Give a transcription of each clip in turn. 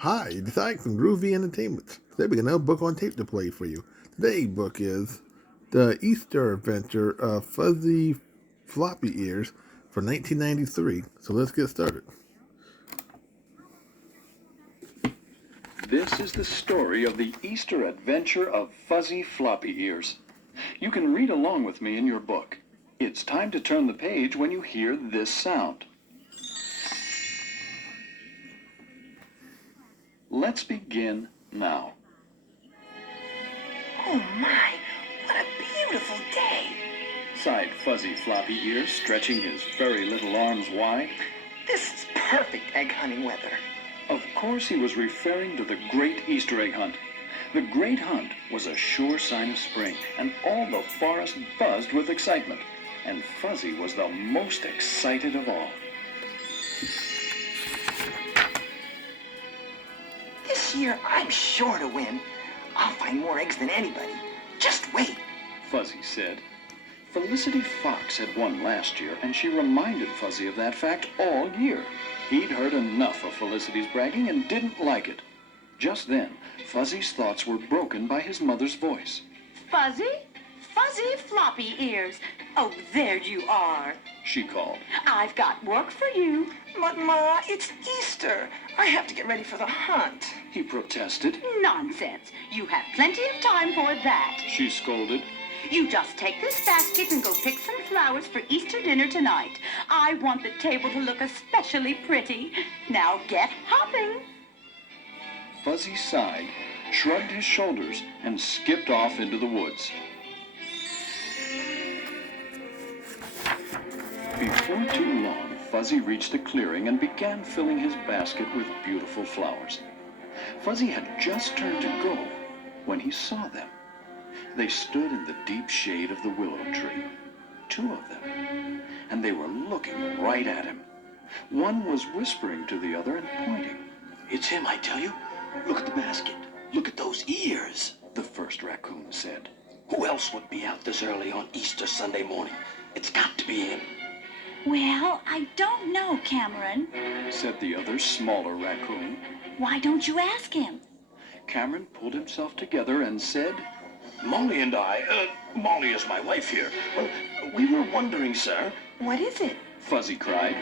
Hi, it's Ike from Groovy Entertainment. Today we got another book on tape to play for you. Today's book is The Easter Adventure of Fuzzy Floppy Ears from 1993. So let's get started. This is the story of the Easter adventure of Fuzzy Floppy Ears. You can read along with me in your book. It's time to turn the page when you hear this sound. Let's begin now. Oh my, what a beautiful day. Sighed Fuzzy Floppy Ears, stretching his very little arms wide. This is perfect egg hunting weather. Of course he was referring to the great Easter egg hunt. The great hunt was a sure sign of spring, and all the forest buzzed with excitement. And Fuzzy was the most excited of all. This year, I'm sure to win. I'll find more eggs than anybody. Just wait. Fuzzy said. Felicity Fox had won last year, and she reminded Fuzzy of that fact all year. He'd heard enough of Felicity's bragging and didn't like it. Just then, Fuzzy's thoughts were broken by his mother's voice. Fuzzy? Fuzzy Floppy Ears. Oh, there you are. She called. I've got work for you. But Ma, it's Easter. I have to get ready for the hunt. He protested. Nonsense. You have plenty of time for that. She scolded. You just take this basket and go pick some flowers for Easter dinner tonight. I want the table to look especially pretty. Now get hopping. Fuzzy sighed, shrugged his shoulders, and skipped off into the woods. Before too long, Fuzzy reached the clearing and began filling his basket with beautiful flowers. Fuzzy had just turned to go when he saw them. They stood in the deep shade of the willow tree, two of them, and they were looking right at him. One was whispering to the other and pointing. It's him, I tell you. Look at the basket. Look at those ears, The first raccoon said. Who else would be out this early on Easter Sunday morning? It's got to be him. Well, I don't know, Cameron. Said the other, smaller raccoon. Why don't you ask him? Cameron pulled himself together and said, Molly and Molly is my wife here. Well, we were wondering, sir. What is it? Fuzzy cried.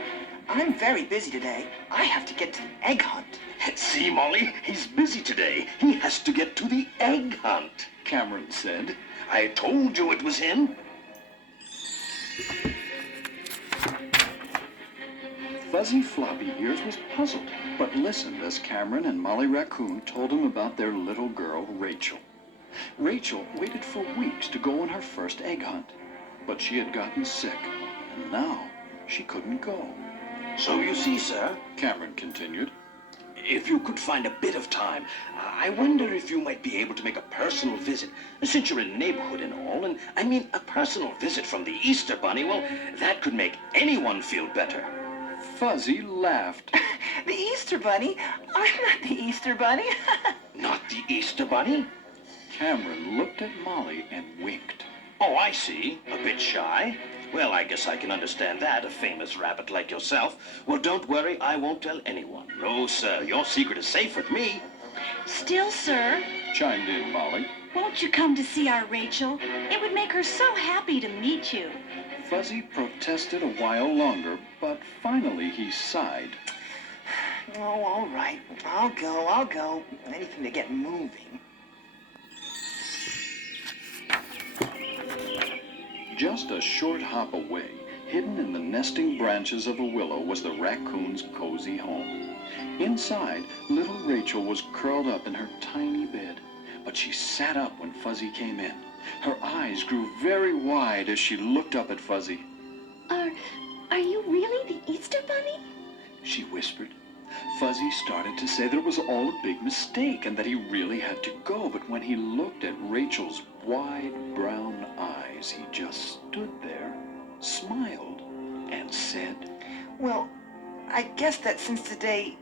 I'm very busy today. I have to get to the egg hunt. See, Molly, he's busy today. He has to get to the egg hunt. Cameron said. I told you it was him. Fuzzy Floppy Ears was puzzled, but listened as Cameron and Molly Raccoon told him about their little girl, Rachel. Rachel waited for weeks to go on her first egg hunt, but she had gotten sick, and now she couldn't go. So you see, sir, Cameron continued. if you could find a bit of time, I wonder if you might be able to make a personal visit, since you're in the neighborhood and all, and I mean a personal visit from the Easter Bunny. Well, that could make anyone feel better. Fuzzy laughed. The Easter Bunny? I'm not the Easter Bunny. Not the Easter Bunny? Cameron looked at Molly and winked. Oh, I see. A bit shy. Well, I guess I can understand that, a famous rabbit like yourself. Well, don't worry, I won't tell anyone. No, sir, your secret is safe with me. Still, sir, Chimed in Molly. won't you come to see our Rachel? It would make her so happy to meet you. Fuzzy protested a while longer, but finally he sighed. Oh, all right. I'll go. Anything to get moving. Just a short hop away, hidden in the nesting branches of a willow, was the raccoon's cozy home. Inside, little Rachel was curled up in her tiny bed, but she sat up when Fuzzy came in. Her eyes grew very wide as she looked up at Fuzzy. Are you really the Easter Bunny? She whispered. Fuzzy started to say that it was all a big mistake and that he really had to go, but when he looked at Rachel's wide brown eyes, he just stood there, smiled, and said, Well, I guess that since today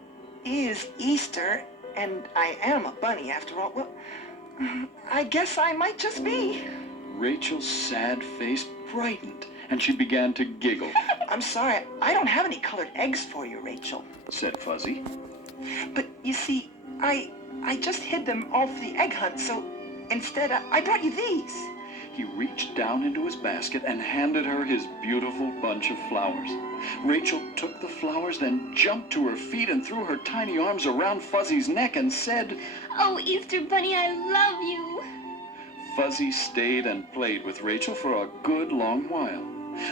is Easter, and I am a bunny after all, well, I guess I might just be. Rachel's sad face brightened, and she began to giggle. I'm sorry, I don't have any colored eggs for you, Rachel. Said Fuzzy. But you see, I just hid them all for the egg hunt, so instead I brought you these. He reached down into his basket and handed her his beautiful bunch of flowers. Rachel took the flowers, then jumped to her feet and threw her tiny arms around Fuzzy's neck and said, Oh, Easter Bunny, I love you. Fuzzy stayed and played with Rachel for a good long while.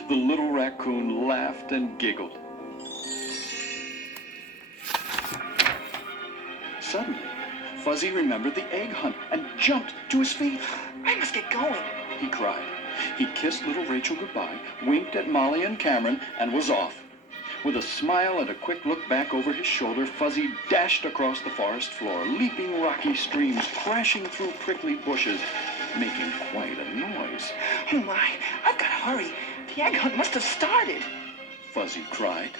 The little raccoon laughed and giggled. Suddenly, Fuzzy remembered the egg hunt and jumped to his feet. I must get going. He cried. He kissed little Rachel goodbye, winked at Molly and Cameron, and was off. With a smile and a quick look back over his shoulder, Fuzzy dashed across the forest floor, leaping rocky streams, crashing through prickly bushes, making quite a noise. Oh my, I've got to hurry. The egg hunt must have started. Fuzzy cried.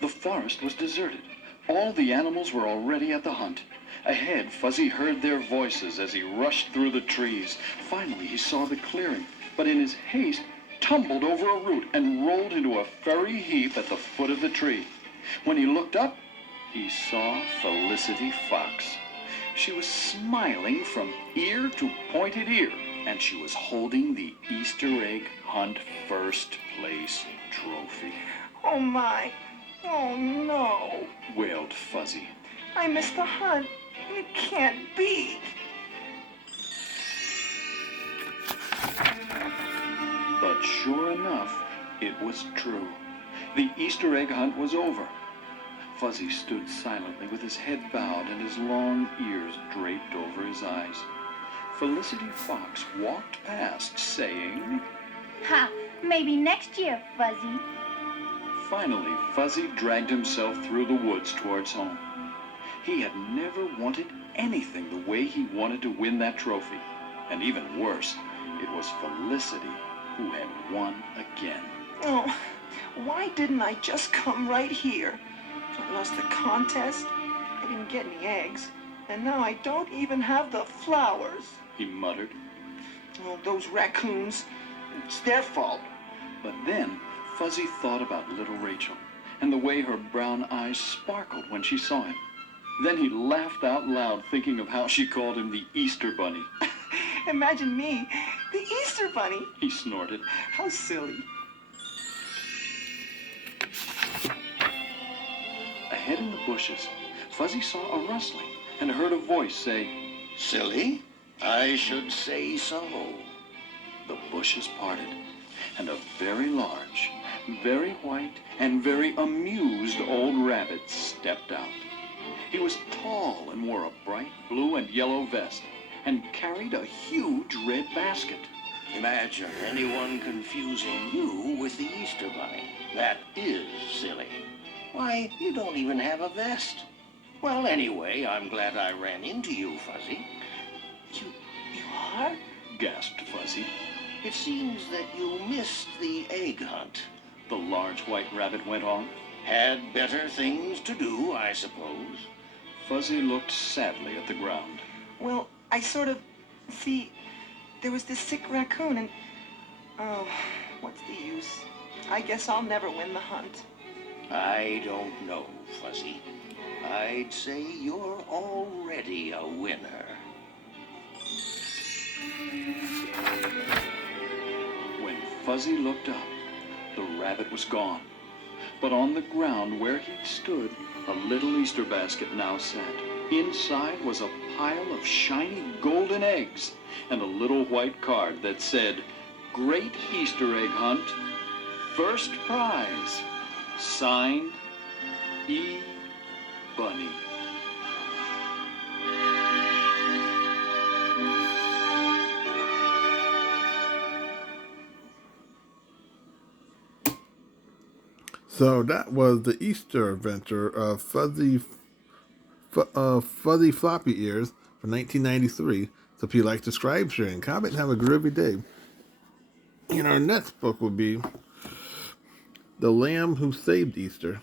The forest was deserted. All the animals were already at the hunt. Ahead, Fuzzy heard their voices as he rushed through the trees. Finally, he saw the clearing, but in his haste, tumbled over a root and rolled into a furry heap at the foot of the tree. When he looked up, he saw Felicity Fox. She was smiling from ear to pointed ear, and she was holding the Easter egg hunt first place trophy. Oh my. Oh no. Wailed Fuzzy. I missed the hunt. It can't be. But sure enough, it was true. The Easter egg hunt was over. Fuzzy stood silently with his head bowed and his long ears draped over his eyes. Felicity Fox walked past, saying, Ha, maybe next year, Fuzzy. Finally, Fuzzy dragged himself through the woods towards home. He had never wanted anything the way he wanted to win that trophy. And even worse, it was Felicity who had won again. Oh, why didn't I just come right here? I lost the contest. I didn't get any eggs. And now I don't even have the flowers. He muttered. Oh, those raccoons. It's their fault. But then Fuzzy thought about little Rachel and the way her brown eyes sparkled when she saw him. Then he laughed out loud, thinking of how she called him the Easter Bunny. Imagine me, the Easter Bunny. He snorted. How silly. Ahead in the bushes, Fuzzy saw a rustling and heard a voice say, Silly? I should say so. The bushes parted, and a very large, very white, and very amused old rabbit stepped out. He was tall and wore a bright blue and yellow vest and carried a huge red basket. Imagine anyone confusing you with the Easter Bunny. That is silly. Why, you don't even have a vest. Well, anyway, I'm glad I ran into you, Fuzzy. You are? Gasped Fuzzy. It seems that you missed the egg hunt. The large white rabbit went on. Had better things to do, I suppose. Fuzzy looked sadly at the ground. Well, I sort of... See, there was this sick raccoon and... Oh, what's the use? I guess I'll never win the hunt. I don't know, Fuzzy. I'd say you're already a winner. When Fuzzy looked up, the rabbit was gone. But on the ground where he'd stood, a little Easter basket now sat. Inside was a pile of shiny golden eggs and a little white card that said, Great Easter Egg Hunt, First Prize, signed, E. Bunny. So that was the Easter adventure of Fuzzy Floppy Ears from 1993. So if you like, subscribe, share, and comment, and have a groovy day. And our next book will be The Lamb Who Saved Easter.